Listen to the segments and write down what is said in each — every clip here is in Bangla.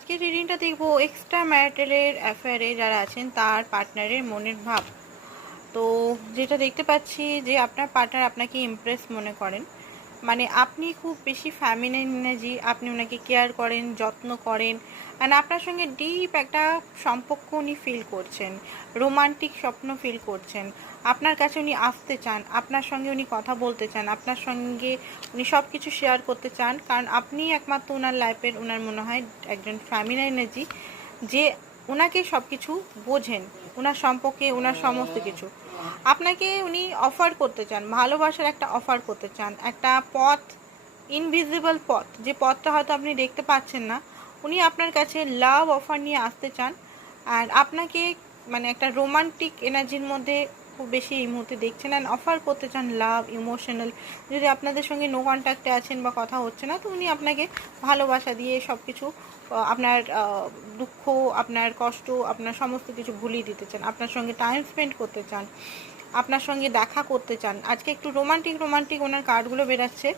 আজকে রিডিংটা দেখবো এক্সট্রা ম্যারিটালের অ্যাফেয়ারে যারা আছেন তার পার্টনারের মনের ভাব। তো যেটা দেখতে পাচ্ছি যে আপনার পার্টনার আপনাকে ইমপ্রেস মনে করেন, মানে আপনি খুব বেশি ফ্যামিনাইন এনার্জি, আপনি ওনাকে কেয়ার করেন, যত্ন করেন, অ্যান্ড আপনার সঙ্গে ডিপ একটা সম্পর্ক উনি ফিল করছেন, রোমান্টিক স্বপ্ন ফিল করছেন। আপনার কাছে উনি আসতে চান, আপনার সঙ্গে উনি কথা বলতে চান, আপনার সঙ্গে উনি সব কিছু শেয়ার করতে চান, কারণ আপনি একমাত্র ওনার লাইফের, ওনার মনে হয় একজন ফ্যামিনাইন এনার্জি, যে ওনাকে সব কিছু বোঝেন, ওনার সম্পর্কে ওনার সমস্ত কিছু আপনাকে উনি অফার করতে চান, ভালোবাসার একটা অফার করতে চান, একটা পথ, ইনভিজিবল পথ, যে পথটা হয়তো আপনি দেখতে পাচ্ছেন না, উনি আপনার কাছে লাভ অফার নিয়ে আসতে চান। আর আপনাকে মানে একটা রোমান্টিক এনার্জির মধ্যে খুব বেশি এই মুহূর্তে দেখছেন, অ্যান্ড অফার করতে চান লাভ, ইমোশনাল। যদি আপনাদের সঙ্গে নো কন্ট্যাক্টে আছেন বা কথা হচ্ছে না, তো উনি আপনাকে ভালোবাসা দিয়ে সব কিছু, আপনার দুঃখ, আপনার কষ্ট, আপনার সমস্ত কিছু ভুলিয়ে দিতে চান, আপনার সঙ্গে টাইম স্পেন্ড করতে চান, আপনার সঙ্গে দেখা করতে চান। আজকে একটু রোমান্টিক রোমান্টিক ওনার কার্ডগুলো বেরাচ্ছে,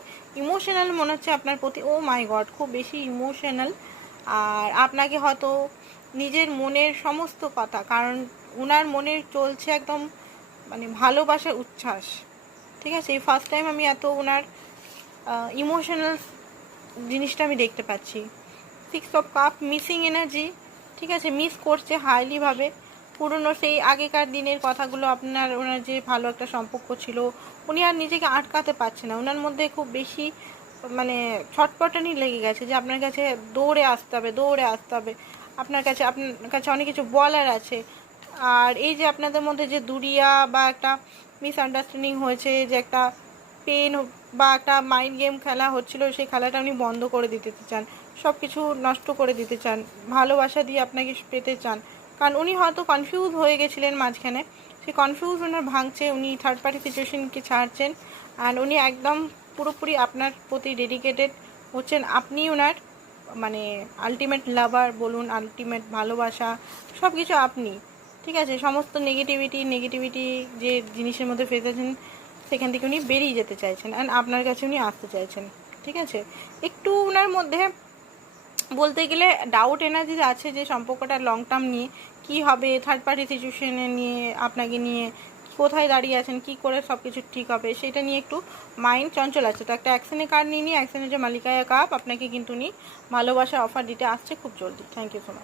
ইমোশনাল মনে হচ্ছে আপনার প্রতি, ও মাই গড খুব বেশি ইমোশনাল। আর আপনাকে হয়তো নিজের মনের সমস্ত কথা, কারণ ওনার মনের চলছে একদম মানে ভালোবাসার উচ্ছ্বাস। ঠিক আছে, এই ফার্স্ট টাইম আমি এত ওনার ইমোশনাল জিনিসটা আমি দেখতে পাচ্ছি। 6 অফ কাপ, মিসিং এনার্জি। ঠিক আছে, মিস করছে হাইলিভাবে পুরনো সেই আগেকার দিনের কথাগুলো, আপনার ওনার যে ভালো একটা সম্পর্ক ছিল, উনি আর নিজেকে আটকাতে পারছে না, ওনার মধ্যে খুব বেশি মানে ছটপটানি লেগে গেছে যে আপনার কাছে দৌড়ে আসতে হবে, দৌড়ে আসতে হবে, আপনার কাছে অনেক কিছু বলার আছে। আর এই যে আপনাদের মধ্যে যে দুরিয়া বা একটা মিসআন্ডারস্ট্যান্ডিং হয়েছে, যে একটা পেন বা একটা মাইন্ড গেম খেলা হচ্ছিল, সেই খেলাটা উনি বন্ধ করে দিতে চান, সব কিছু নষ্ট করে দিতে চান, ভালোবাসা দিয়ে আপনাকে পেতে চান। কারণ উনি হয়তো কনফিউজ হয়ে গেছিলেন মাঝখানে, সেই কনফিউজ ওনার ভাঙছে, উনি থার্ড পার্টি সিচুয়েশনকে ছাড়ছেন, অ্যান্ড উনি একদম পুরোপুরি আপনার প্রতি ডেডিকেটেড হচ্ছেন। আপনি ওনার মানে আলটিমেট লাভার বলুন, আলটিমেট ভালোবাসা, সব কিছু আপনি। ঠিক আছে, সমস্ত নেগেটিভিটি যে জিনিসের মধ্যে ফেসেছেন, সেখান থেকে উনি বেরিয়ে যেতে চাইছেন, অ্যান্ড আপনার কাছে উনি আসতে চাইছেন। ঠিক আছে, একটু ওনার মধ্যে বলতে গেলে ডাউট এনার্জি আছে, যে সম্পর্কটা লং টার্ম নিয়ে কী হবে, থার্ড পার্টি সিচুয়েশনে নিয়ে, আপনাকে নিয়ে কোথায় দাঁড়িয়ে আছেন, কি করে সব কিছু ঠিক হবে, সেটা নিয়ে একটু মাইন্ড চঞ্চল আছে। তো একটা অ্যাকশনের কার্ড নিয়ে অ্যাকশনের যে মালিকায়া কাপ, আপনাকে কিন্তু উনি ভালোবাসার অফার দিতে আসছে খুব জলদি। Thank you so much.